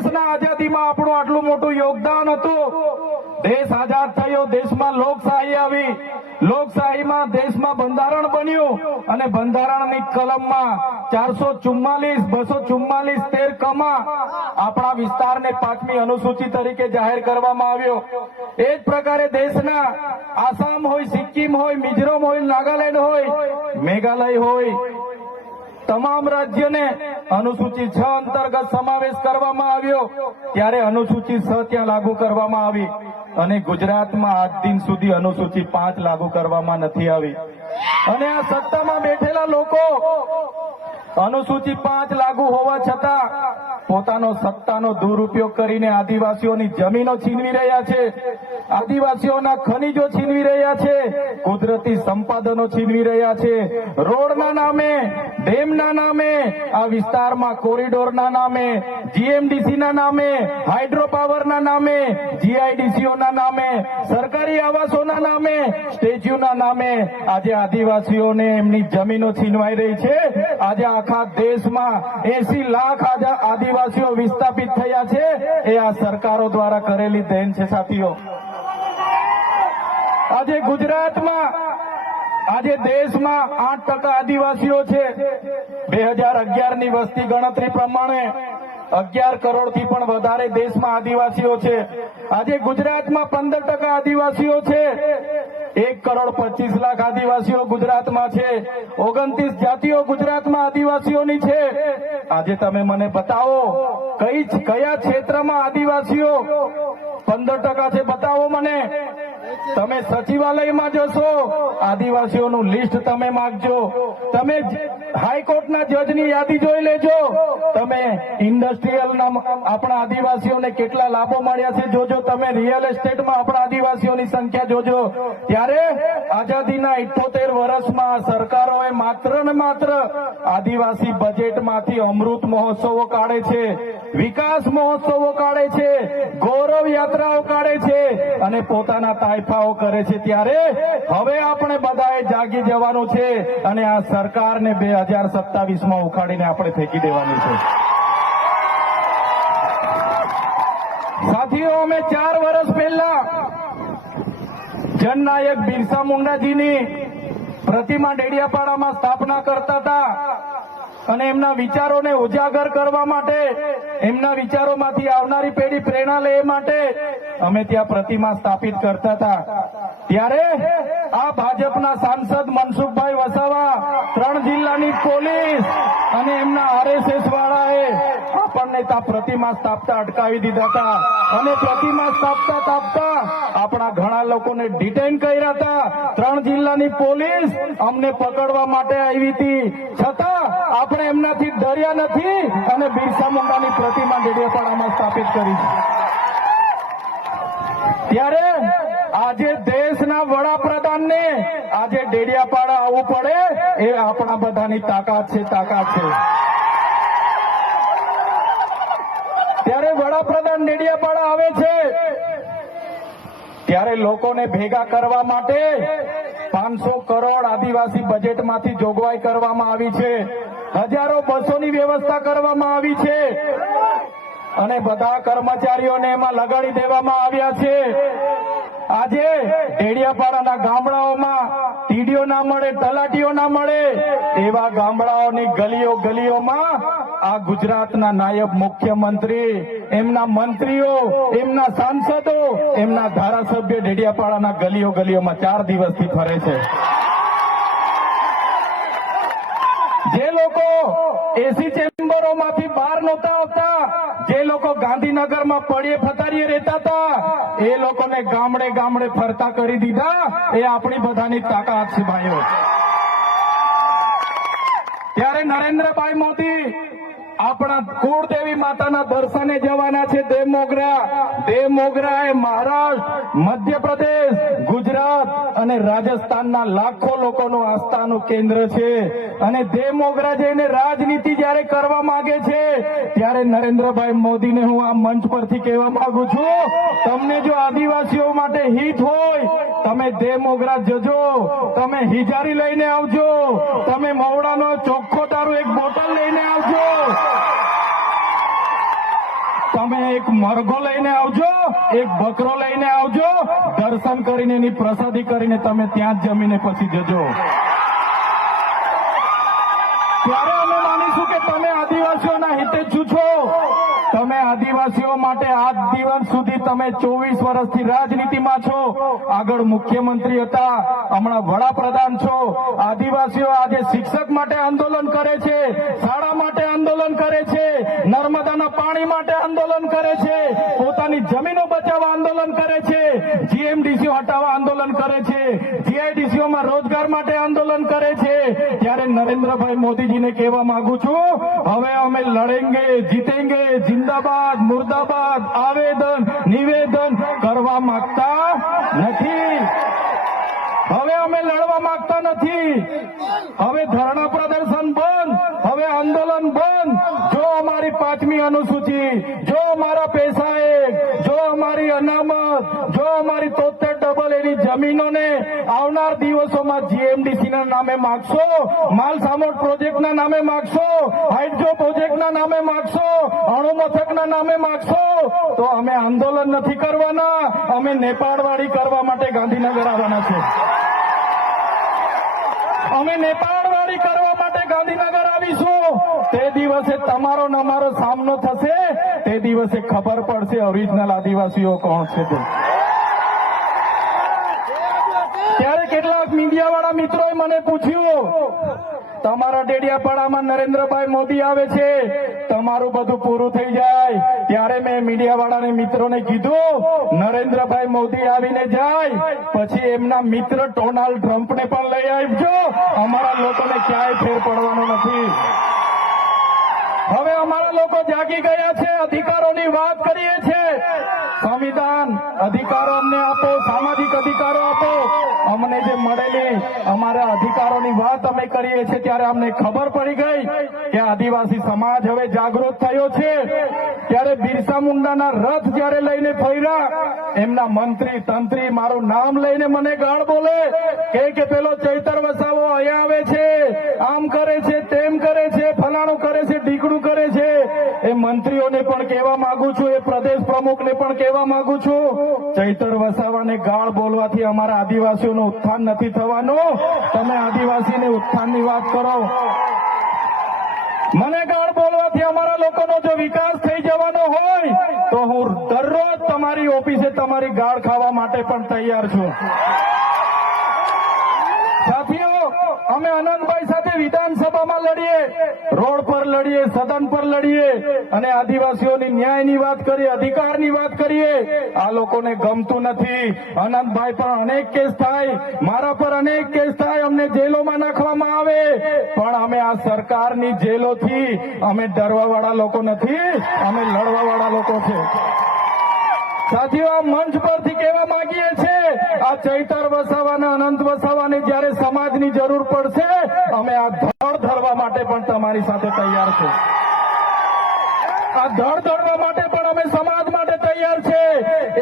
દેશના આઝાદીમાં આપણું આટલું મોટું યોગદાન હતું। દેશ આઝાદ થયો, દેશમાં લોકશાહી આવી, લોકશાહીમાં દેશમાં બંધારણ બન્યું અને બંધારણની કલમમાં 444, 244, 13 કમાં આપણા વિસ્તારને 5મી અનુસૂચિ તરીકે જાહેર કરવામાં આવ્યો। એ જ પ્રકારે દેશના આસામ હોય, સિક્કિમ હોય, મિઝોરમ હોય, નાગાલેન્ડ હોય, મેઘાલય હોય, તમામ રાજ્યને અનુસૂચિ 6 અંતર્ગત સમાવેશ કરવામાં આવ્યો। ત્યારે અનુસૂચિ 6 ત્યાં લાગુ કરવામાં આવી અને ગુજરાતમાં આજ દિન સુધી અનુસૂચિ 5 લાગુ કરવામાં નથી આવી। અને આ સત્તામાં બેઠેલા લોકો અનુસૂચિ 5 લાગુ હોવા છતાં પોતાનો સત્તાનો દુરુપયોગ કરીને આદિવાસીઓની જમીનો છીનવી રહ્યા છે, આદિવાસીઓના ખનીજો છીનવી રહ્યા છે, કુદરતી સંપાદનો છીનવી રહ્યા છે। રોડના નામે, ડેમના નામે, આ વિસ્તારમાં કોરિડોરના નામે, જીએમડીસીના નામે, હાઇડ્રો પાવરના નામે, જીઆઈડીસીઓના નામે, સરકારી આવાસોના નામે, સ્ટેચ્યુના નામે આજે આદિવાસીઓને એમની જમીનો છીનવાઈ રહી છે। આજે આખા દેશમાં 80 લાખ આદિવાસીઓ વિસ્થાપિત થયા છે। એ આ સરકારો દ્વારા કરેલી દેન છે સાથીઓ। આજે ગુજરાતમાં, આજે દેશમાં 8% આદિવાસીઓ છે। 2011ની વસ્તી ગણતરી પ્રમાણે 11 કરોડથી પણ વધારે દેશમાં આદિવાસીઓ છે। આજે ગુજરાતમાં 15% આદિવાસીઓ છે। 1,25,00,000 આદિવાસીઓ ગુજરાતમાં છે। 29 જાતિઓ ગુજરાતમાં આદિવાસીઓની છે। આજે તમે મને બતાવો કયા ક્ષેત્રમાં આદિવાસીઓ 15% છે, બતાવો મને। તમે સચિવાલયમાં જશો, આદિવાસીઓનું લિસ્ટ તમે માંગજો, તમે હાઈકોર્ટના જજની યાદી જોઈ લેજો, તમે ઇન્ડસ્ટ્રીયલના આપણા આદિવાસીઓને કેટલા લાભો મળ્યા છે જોજો, તમે રિયલ એસ્ટેટમાં આપણા આદિવાસીઓની સંખ્યા જોજો। ત્યારે આઝાદીના 78 વર્ષમાં સરકારોએ માત્ર ને માત્ર આદિવાસી બજેટમાંથી અમૃત મહોત્સવો કાઢે છે, વિકાસ મહોત્સવો કાઢે છે, ગૌરવ યાત્રાઓ કાઢે છે અને પોતાના તાઇફાઓ કરે છે। ત્યારે હવે આપણે બધાએ જાગી જવાનું છે અને આ સરકારને 2027માં ઉખાડીને આપણે ફેંકી દેવાની છે। સાથીઓ, અમે 4 વર્ષ પહેલા જનનાયક બિરસા મુંડાજીની પ્રતિમા ડેડિયાપાડામાં સ્થાપના કરતા હતા અને એમના વિચારોને ઉજાગર કરવા માટે, એમના વિચારોમાંથી આવનારી પેઢી પ્રેરણા લે માટે અમે ત્યાં પ્રતિમા સ્થાપિત કરતા હતા। ત્યારે આ ભાજપના સાંસદ મનસુખભાઈ વસાવા, 3 જિલ્લાની પોલીસ અને એમના આરએસએસ વાળાએ આપણને ત્યાં પ્રતિમા સ્થાપતા અટકાવી દીધા હતા અને પ્રતિમા સ્થાપતા આપણા ઘણા લોકોને ડિટેન કર્યા હતા। 3 જિલ્લાની પોલીસ અમને પકડવા માટે આવી હતી, છતાં આપણે એમનાથી ડર્યા નથી અને બિરસા મુંડાની પ્રતિમા ડેડિયાપાડામાં સ્થાપિત કરી છે। ત્યારે આજે દેશના વડાપ્રધાનને આજે ડેડિયાપાડા આવવું પડે એ આપણા બધાની તાકાત છે। ત્યારે વડાપ્રધાન ડેડિયાપાડા આવે છે ત્યારે લોકોને ભેગા કરવા માટે 500 કરોડ આદિવાસી બજેટમાંથી જોગવાઈ કરવામાં આવી છે। હજારો બસોની વ્યવસ્થા કરવામાં આવી છે અને બધા કર્મચારીઓને એમાં લગાડી દેવામાં આવ્યા છે। આજે ડેડિયાપાડાના ગામડાઓમાં ટીડીઓ ના મળે, તલાટીઓ ના મળે એવા ગામડાઓની ગલીઓમાં આ ગુજરાતના નાયબ મુખ્યમંત્રી, એમના મંત્રીઓ, એમના સાંસદો, એમના ધારાસભ્ય ડેડિયાપાડાના ગલીઓમાં 4 દિવસથી ફરે છે। જે લોકો એસી ચેમ્બરોમાંથી બહાર નહોતા આવતા, જે લોકો ગાંધીનગરમાં પડે ફતારીએ રહેતા હતા, એ લોકોને ગામડે ફરતા કરી દીધા। એ આપણી બધાની તાકાત છે ભાઈઓ। ત્યારે નરેન્દ્રભાઈ મોદી આપણા કુળદેવી માતાના દર્શને જવાના છે દેવમોગરા। દેવમોગરા એ મહારાષ્ટ્ર, મધ્યપ્રદેશ, ગુજરાત અને રાજસ્થાનના લાખો લોકોનું આસ્થાનું કેન્દ્ર છે અને દેવમોગરા જઈને રાજનીતિ જયારે કરવા માંગે છે ત્યારે નરેન્દ્રભાઈ મોદીને હું આ મંચ પરથી કહેવા માંગુ છું, તમને જો આદિવાસીઓ માટે હિત હોય તમે દેવમોગરા જજો, તમે હિજારી લઈને આવજો, તમે મવડાનો ચોખ્ખો દારૂ 1 બોટલ લઈને આવજો। તમે એક મરઘો લઈને આવજો, એક બકરો લઈને આવજો, દર્શન કરીને એની પ્રસાદી કરીને તમે ત્યાં જ જમીને પછી જજો. ત્યારે અમે માનીશું કે તમે આદિવાસીઓના હિતેચ્છુ છો. તમે આદિવાસીઓ માટે આજ દિવસ સુધી તમે 24 વર્ષથી રાજનીતિમાં છો. આગળ મુખ્યમંત્રી હતા, હમણાં વડાપ્રધાન છો. આદિવાસીઓ આજે શિક્ષક માટે આંદોલન કરે છે, શાળા માટે આંદોલન કરે છે, નર્મદાના પાણી માટે આંદોલન કરે છે, પોતાની જમીનો બચાવવા આંદોલન કરે છે, જીએમડીસીઓ હટાવવા આંદોલન કરે છે, જીઆઈડીસીઓમાં રોજગાર માટે આંદોલન કરે છે. ત્યારે નરેન્દ્રભાઈ મોદીજીને કહેવા માંગુ છું, હવે અમે લડેંગે, જીતેંગે, જિંદાબાદ, મુર્દાબાદ, આવેદન નિવેદન કરવા માંગતા નથી. હવે અમે લડવા માંગતા નથી. હવે ધરણા પ્રદર્શન બંધ, હવે આંદોલન બંધ. જો અમારી 5મી અનુસૂચિ, જો અમારા પૈસાએ, જો અમારી અનામત, જો અમારી 73 એની જમીનોને આવનાર દિવસોમાં જીએમડીસી ના નામે માગશો, માલસામોટ પ્રોજેક્ટના નામે માગશો, હાઇડ્રો પ્રોજેક્ટના નામે માગશો, અણુ મથકના નામે માગશો, તો અમે આંદોલન નથી કરવાના, અમે નેપાળવાડી કરવા માટે ગાંધીનગર આવવાના છે. અમે નેપાળવાડી કરવા માટે ગાંધીનગર આવીશું. તે દિવસે તમારો ને અમારો સામનો થશે, તે દિવસે ખબર પડશે ઓરિજિનલ આદિવાસીઓ કોણ છે તે. ત્યારે કેટલાક મીડિયાવાળા મિત્રોએ મને પૂછ્યું, તમારા ડેડિયાપાડામાં નરેન્દ્રભાઈ મોદી આવે છે, તમારું બધું પૂરું થઈ જાય. ત્યારે મેં મીડિયાવાળાને મિત્રોને કીધું, નરેન્દ્રભાઈ મોદી આવીને જાય પછી એમના મિત્ર ડોનાલ્ડ ટ્રમ્પને પણ લઈ આવજો. અમારા લોકોને ક્યાંય ફેર પડવાનો નથી. હવે અમારા લોકો જાગી ગયા છે, અધિકારોની વાત કરીએ છીએ. સંવિધાન અધિકારો અમને આપો, સામાજિક અધિકારો આપો. અમને જે મળેલી અમારા અધિકારોની વાત અમે કરીએ છીએ ત્યારે અમને ખબર પડી ગઈ કે આદિવાસી સમાજ હવે જાગૃત થયો છે. ત્યારે બિરસા મુંડાના રથ જયારે લઈને ફર્યા, એમના મંત્રી તંત્રી મારું નામ લઈને મને ગાળ બોલે કે પેલો ચૈતર વસાવો અહીંયા આવે છે, આમ કરે છે, તેમ કરે છે, ફલાણું કરે છે, ઢીકડું કરે છે. એ મંત્રીઓને પણ કહેવા માંગુ છું, એ પ્રદેશ પ્રમુખને પણ કહેવા માંગુ છું, ચૈતર વસાવાને ગાળ બોલવાથી અમારા આદિવાસીઓનું ઉત્થાન નથી થવાનું. તમે આદિવાસીને ઉત્થાનની વાત કરો. મને ગાળ બોલવાથી અમારા લોકોનો જો વિકાસ થઈ જવાનો હોય તો હું દરરોજ તમારી ઓફિસે તમારી ગાળ ખાવા માટે પણ તૈયાર છું. સાથીઓ, અમે અનંતભાઈ સાથે વિધાનસભામાં લડીએ, રોડ પર લડીએ, સદન પર લડીએ અને આદિવાસીઓની ન્યાયની વાત કરીએ, અધિકારની વાત કરીએ. આ લોકોને ગમતું નથી. અનંતભાઈ પર અનેક કેસ થાય, મારા પર અનેક કેસ થાય, અમને જેલોમાં નાખવામાં આવે, પણ અમે આ સરકારની જેલોથી અમે ડરવાવાળા લોકો નથી, અમે લડવાવાળા લોકો છે. સાથીઓ, આ મંચ પરથી કહેવા માંગીએ છીએ, આ ચૈતર વસાવાના, અનંત વસાવાને જયારે સમાજની જરૂર પડશે, અમે આ ધડ ધરવા માટે પણ તમારી સાથે તૈયાર છે. આ ધડ ધરવા માટે પણ અમે સમાજ માટે તૈયાર છે.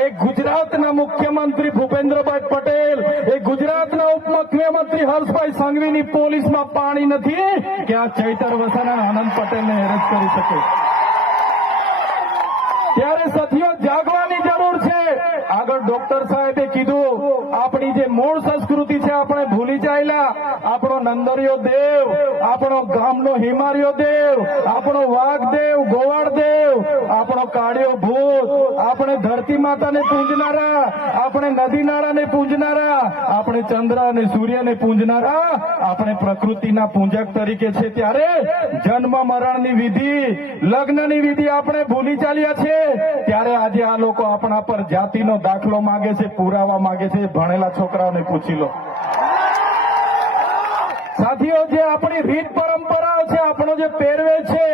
એક ગુજરાતના મુખ્યમંત્રી ભૂપેન્દ્રભાઈ પટેલ, એક ગુજરાતના ઉપમુખ્યમંત્રી હર્ષભાઈ સંઘવીની પોલીસમાં પાણી નથી કે આ ચૈતર વસાવાના અનંત પટેલને હેરાન કરી શકે. ત્યારે સાથીઓ, જાગવાની જરૂર છે. આગળ ડોક્ટર સાહેબે કીધું, આપણી જે મૂળ સંસ્કૃતિ છે આપણે ભૂલી ચાલ્યા. આપણો નંદરિયો દેવ, આપણો ગામનો હિમારિયો દેવ, આપણો વાઘ દેવ, ગોવાળ દેવ, આપણો કાળિયો ભૂત, આપણે ધરતી માતાને પૂજનારા, આપણે નદી નાળાને પૂજનારા, આપણે ચંદ્ર અને સૂર્યને પૂજનારા, આપણે પ્રકૃતિના પૂજક તરીકે છે. ત્યારે જન્મ મરણની વિધિ, લગ્નની વિધિ આપણે ભૂલી ચાલ્યા છે. ત્યારે આજે આ લોકો આપણા પર જાતિનો દાખલો માંગે છે, પુરાવા માંગે છે. ભણેલા છોકરાઓને પૂછી લો. સાથીઓ, જે આપણી રીત પરંપરાઓ છે, આપણો જે પહેરવેશ છે,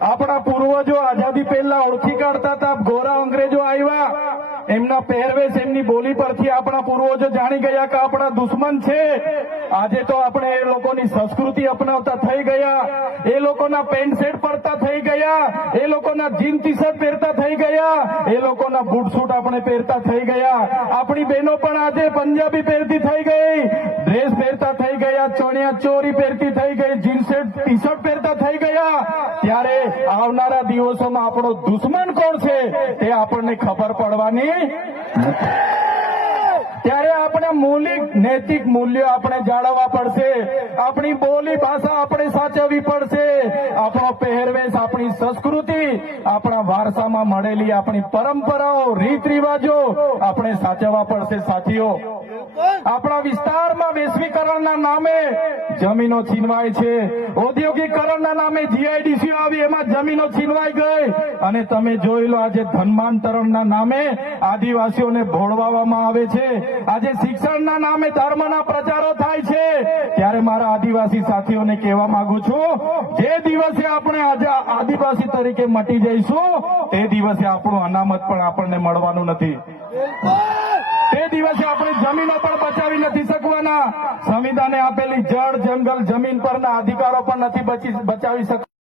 આપણા પૂર્વજો આઝાદી પહેલા ઓળખી કાઢતા હતા. ગોરા અંગ્રેજો આવ્યા, એમના પહેરવેશ, એમની બોલી પરથી આપણા પૂર્વજો જાણી ગયા કે આપણા દુશ્મન છે. આજે તો આપણે એ લોકોની સંસ્કૃતિ અપનાવતા થઈ ગયા, એ લોકોના પેન્ટ શર્ટ પહેરતા થઈ ગયા, એ લોકોના જીન ટી શર્ટ પહેરતા થઈ ગયા, એ લોકોના બૂટ સૂટ આપણે પહેરતા થઈ ગયા. આપણી બહેનો પણ આજે પંજાબી પહેરતી થઈ ગઈ, ડ્રેસ પહેરતા થઈ ગયા, ચણિયા ચોરી પહેરતી થઈ ગઈ, જીન્સ ટી શર્ટ પહેરતા થઈ ગયા. ત્યારે આવનારા દિવસોમાં આપણો દુશ્મન કોણ છે તે આપણને ખબર પડવાની નથી. ત્યારે આપણે મૌલિક નૈતિક મૂલ્યો આપણે જાળવવા પડશે. આપણી બોલી ભાષા આપણે સાચવવી પડશે. આપણો પહેરવેશ, આપણી સંસ્કૃતિ, આપણા વારસામાં મળેલી આપણી પરંપરાઓ, રીત રિવાજો આપણે સાચવવા પડશે. સાથીઓ, આપણા વિસ્તારમાં વૈશ્વિકરણના નામે જમીનો છીનવાય છે. ઔદ્યોગિકરણના નામે જીઆઈડીસી આવી, એમાં જમીનો છીનવાઈ ગઈ. અને તમે જોઈ લો, આજે ધર્માંતરણના નામે આદિવાસીઓને ભોળવામાં આવે છે. આજે શિક્ષણના નામે ધર્મના પ્રચારો થાય છે. ત્યારે મારા આદિવાસી સાથીઓને કહેવા માંગુ છું, જે દિવસે આપણે આજે આદિવાસી તરીકે મટી જઈશું તે દિવસે આપણું અનામત પણ આપણને મળવાનું નથી. તે દિવસે આપણે જમીનો પણ બચાવી નથી શકવાના. સંવિધાને આપેલી જળ, જંગલ, જમીન પરના અધિકારો પણ નથી બચાવી શકવાના.